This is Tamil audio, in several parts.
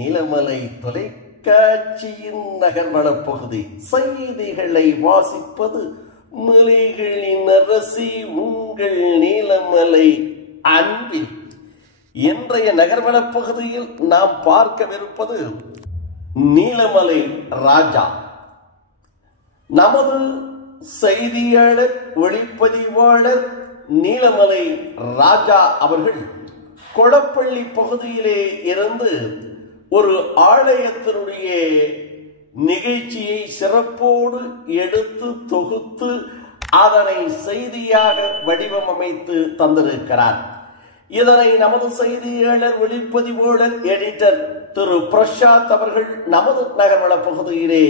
நிலமலை தொலைக்காட்சியின் நகர்வளப்பகுதி செய்திகளை வாசிப்பது மலைகளின் அரசி உங்கள் நீலமலை அன்பின். இன்றைய நகர்வளப்பகுதியில் நாம் பார்க்கவிருப்பது நீலமலை ராஜா. நமது செய்தியாளர் ஒளிப்பதிவாளர் நீலமலை ராஜா அவர்கள் கொளப்பள்ளி பகுதியிலே இருந்து ஒரு ஆலயத்தினுடைய நிகழ்ச்சியை சிறப்போடு எடுத்து தொகுத்து அதனை செய்தியாக வடிவமைத்து தந்திருக்கிறார். இதனை நமது செய்தியாளர் ஒளிப்பதிவாளர் எடிட்டர் திரு பிரசாத் அவர்கள் நமது நகர்வள பகுதியிலே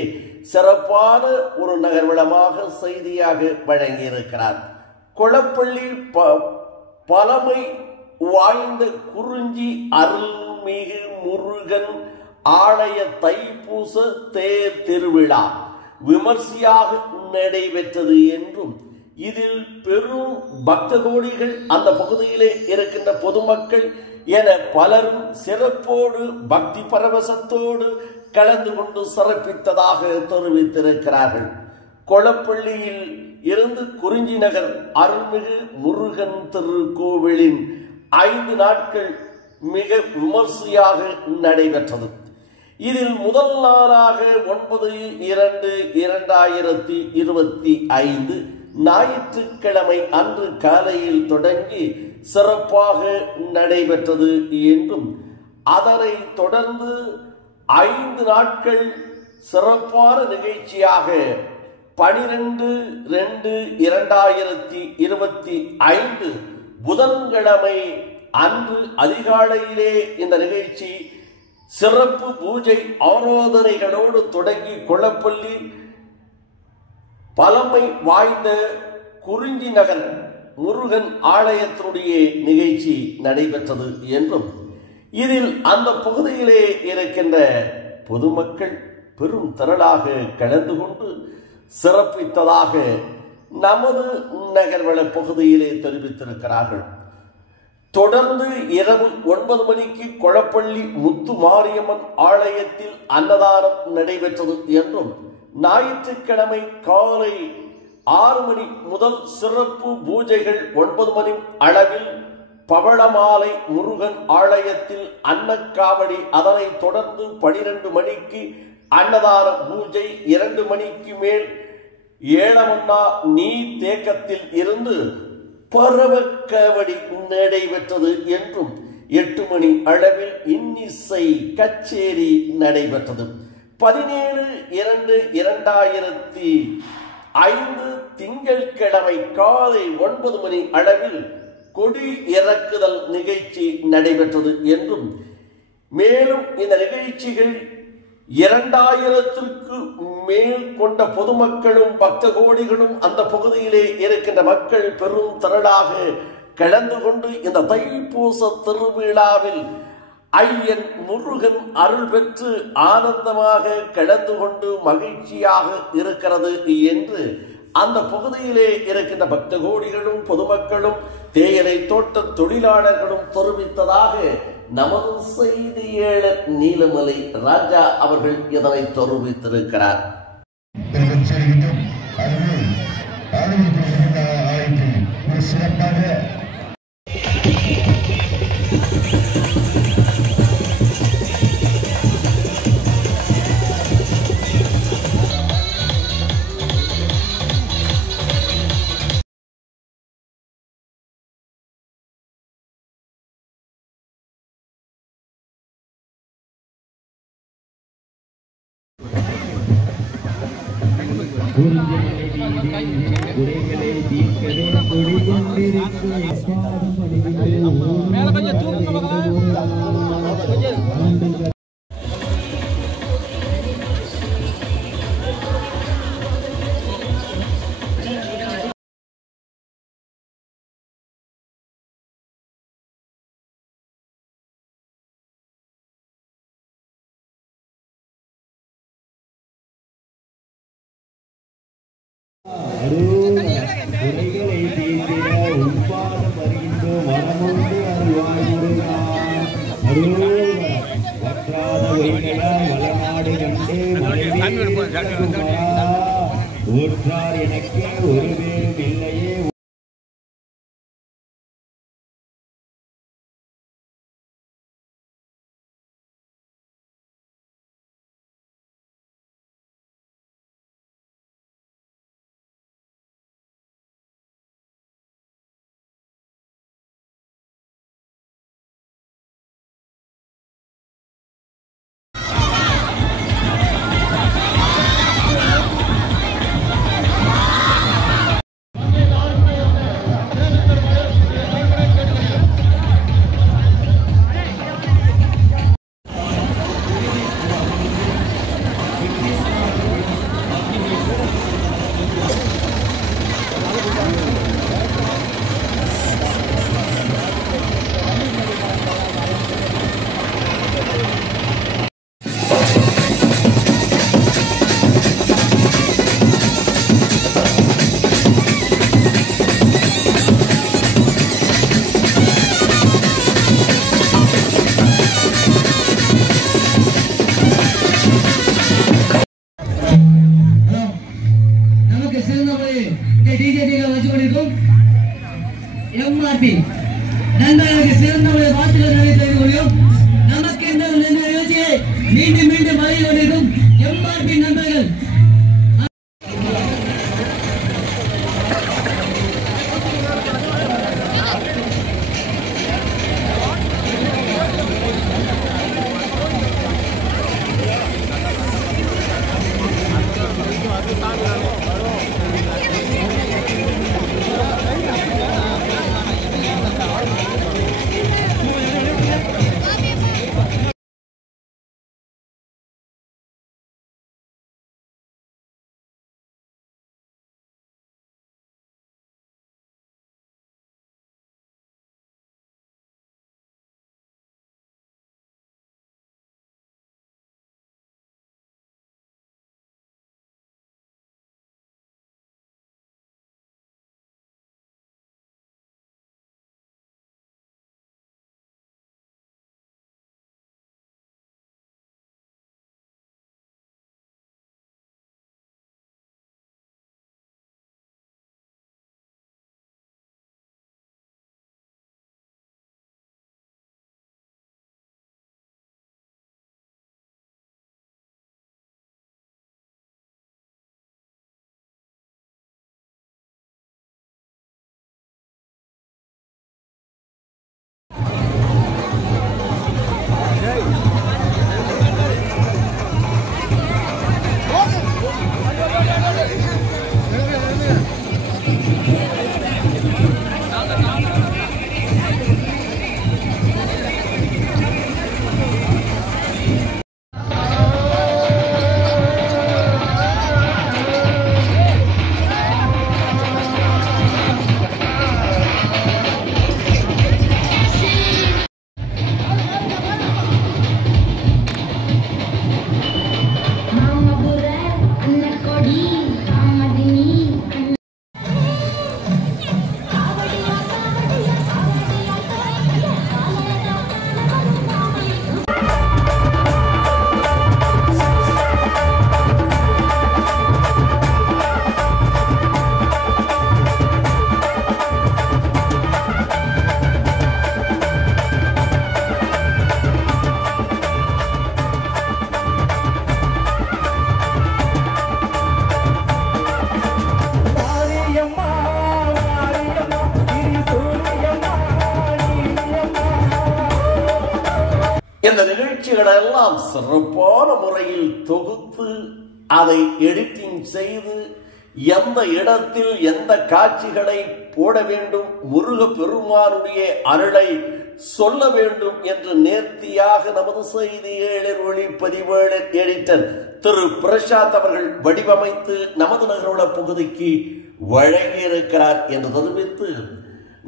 சிறப்பான ஒரு நகர்வளமாக செய்தியாக வழங்கியிருக்கிறார். கொளப்பள்ளி பழமை வாய்ந்த குறிஞ்சி அருள்மிகு முருகன் ஆலய தைப்பூச தேர் திருவிழா விமர்சையாக நடைபெற்றது என்றும் இதில் பெரும் பக்த கோடிகள் அந்த பகுதியிலே இருக்கின்ற பொதுமக்கள் என பலரும் சிறப்போடு பக்தி பரவசத்தோடு கலந்து கொண்டு சிறப்பித்ததாக தெரிவித்திருக்கிறார்கள். கொளப்பள்ளியில் இருந்து குறிஞ்சி நகர் அருள்மிகு முருகன் திருக்கோவிலின் 5 நாட்கள் மிக விமர்சையாக நடைபெற்றது. இதில் முதல் நாளாக 9/2/2025 ஞாயிற்றுக்கிழமை அன்று காலையில் தொடங்கி சிறப்பாக நடைபெற்றது என்றும் அதனை தொடர்ந்து 5 நாட்கள் சிறப்பான நிகழ்ச்சியாக 12/2/2025 புதன்கிழமை அன்று அதிகாலையிலே இந்த நிகழ்ச்சி சிறப்பு பூஜை ஆராதனைகளோடு தொடங்கி கொளப்பள்ளி பழமை வாய்ந்த குறிஞ்சி நகர் முருகன் ஆலயத்தினுடைய நிகழ்ச்சி நடைபெற்றது என்றும் இதில் அந்த பகுதியிலே இருக்கின்ற பொதுமக்கள் பெரும் திரளாக கலந்து கொண்டு சிறப்பித்ததாக நமது நகர்வள பகுதியிலே தெரிவித்திருக்கிறார்கள். தொடர்ந்து இரவு 9 மணிக்கு கொளப்பள்ளி முத்து மாரியம்மன் ஆலயத்தில் அன்னதானம் நடைபெற்றது என்றும் ஞாயிற்றுக்கிழமை காலை 6 மணி முதல் சிறப்பு பூஜைகள் 9 மணி அளவில் பவளமாலை முருகன் ஆலயத்தில் அன்னக்காவடி, அதனை தொடர்ந்து 12 மணிக்கு அன்னதான பூஜை, 2 மணிக்கு மேல் ஏழமன்னா நீர் தேக்கத்தில் இருந்து பரவக்காவடி நடைபெற்றது என்றும் 8 மணி அளவில் இன்னிசை கச்சேரி நடைபெற்றது. 17/2/2005 திங்கட்கிழமை காலை 9 மணி அளவில் கொடி இறக்குதல் நிகழ்ச்சி நடைபெற்றது என்றும் மேலும் இந்த நிகழ்ச்சிகள் 2000க்கு மேல் கொண்ட பொதுமக்களும் பக்த கோடிகளும் அந்த பகுதியிலே இருக்கின்ற மக்கள் பெரும் திரளாக கலந்து கொண்டு இந்த தைப்பூச திருவிழாவில் ஐயன் முருகன் அருள் பெற்று ஆனந்தமாக கலந்து கொண்டு மகிழ்ச்சியாக இருக்கிறது என்று அந்த பகுதியிலே இருக்கின்ற பக்த கோடிகளும் பொதுமக்களும் தேயிலை தோட்ட தொழிலாளர்களும் தெரிவித்ததாக நமது செய்தியாளர் நீலமலை ராஜா அவர்கள் இதனை தெரிவித்திருக்கிறார். ஊற்றார் எனக்கு ஒரு பேரும் இல்லையே. நண்பர்களுக்கு சிறந்தவருடைய வாழ்த்துக்கள் நிறைவேற்றிக் கொள்கிறோம். நமக்கு இந்த நிகழ்ச்சியை மீண்டும் மீண்டும் வழங்கி கொண்டிருக்கும் எம்ஆர்பி நண்பர்கள். இந்த நிகழ்ச்சிகளை எல்லாம் சிறப்பான முறையில் தொகுத்து அதை எடிட்டிங் செய்து எந்த இடத்தில் எந்த காட்சிகளை போட வேண்டும், முருக பெருமானுடைய அருளை சொல்ல வேண்டும் என்று நேர்த்தியாக நமது செய்தியாளர் ஒளிப்பதிவாளர் எடிட்டர் திரு பிரசாத் அவர்கள் வடிவமைத்து நமது நகரோட பகுதிக்கு வழங்கியிருக்கிறார் என்று தெரிவித்து,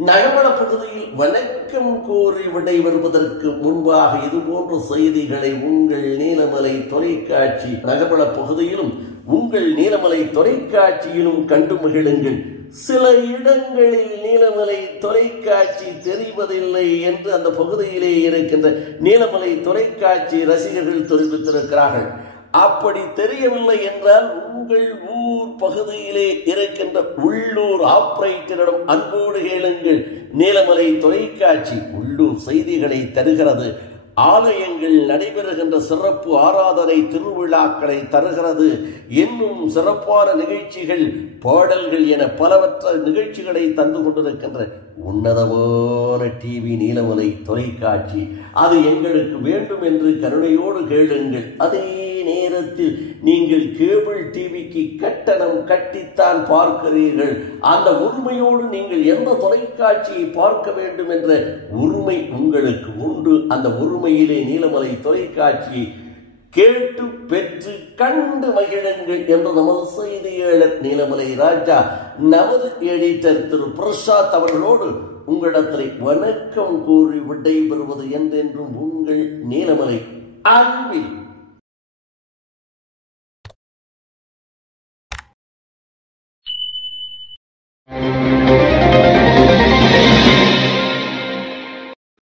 நகமண பகுதியில் வணக்கம் கோரி விடைபெறுவதற்கு முன்பாக இதுபோன்ற செய்திகளை உங்கள் நீலமலை தொலைக்காட்சி நகமண பகுதியிலும் உங்கள் நீலமலை தொலைக்காட்சியிலும் கண்டு மகிழுங்கள். சில இடங்களில் நீலமலை தொலைக்காட்சி தெரிவதில்லை என்று அந்த பகுதியிலே இருக்கின்ற நீலமலை தொலைக்காட்சி ரசிகர்கள் தெரிவித்திருக்கிறார்கள். அப்படி தெரியவில்லை என்றால் உங்கள் ஊர் பகுதியிலே இருக்கின்ற உள்ளூர் ஆபரேட்டரிடம் அன்போடு கேளுங்கள். நீலமலை தொலைக்காட்சி உள்ளூர் செய்திகளை தருகிறது. ஆலயங்கள் நடைபெறுகின்ற சிறப்பு ஆராதனை திருவிழாக்களை தருகிறது. இன்னும் சிறப்பான நிகழ்ச்சிகள், பாடல்கள் என பலவற்ற நிகழ்ச்சிகளை தந்து கொண்டிருக்கின்ற உன்னதமான டிவி நீலமலை தொலைக்காட்சி. அது எங்களுக்கு வேண்டும் என்று கருணையோடு கேளுங்கள். அதே நேரத்தில் நீங்கள் கேபிள் டிவிக்கு கட்டணம் கட்டித்தான் பார்க்கிறீர்கள். அந்த உரிமையோடு நீங்கள் எந்த தொலைக்காட்சியை பார்க்க வேண்டும் என்ற உரிமை உங்களுக்கு உண்டு. அந்த உரிமையிலே நீலமலை தொலைக்காட்சியை கேட்டு பெற்று கண்டு மகிழுங்கள் என்று நமது செய்தியாளர் நீலமலை ராஜா, நமது எடிட்டர் திரு பிரசாத் அவர்களோடு உங்களிடத்தில் வணக்கம் கூறி விடைபெறுவது என்றென்றும் உங்கள் நீலமலை அன்பில்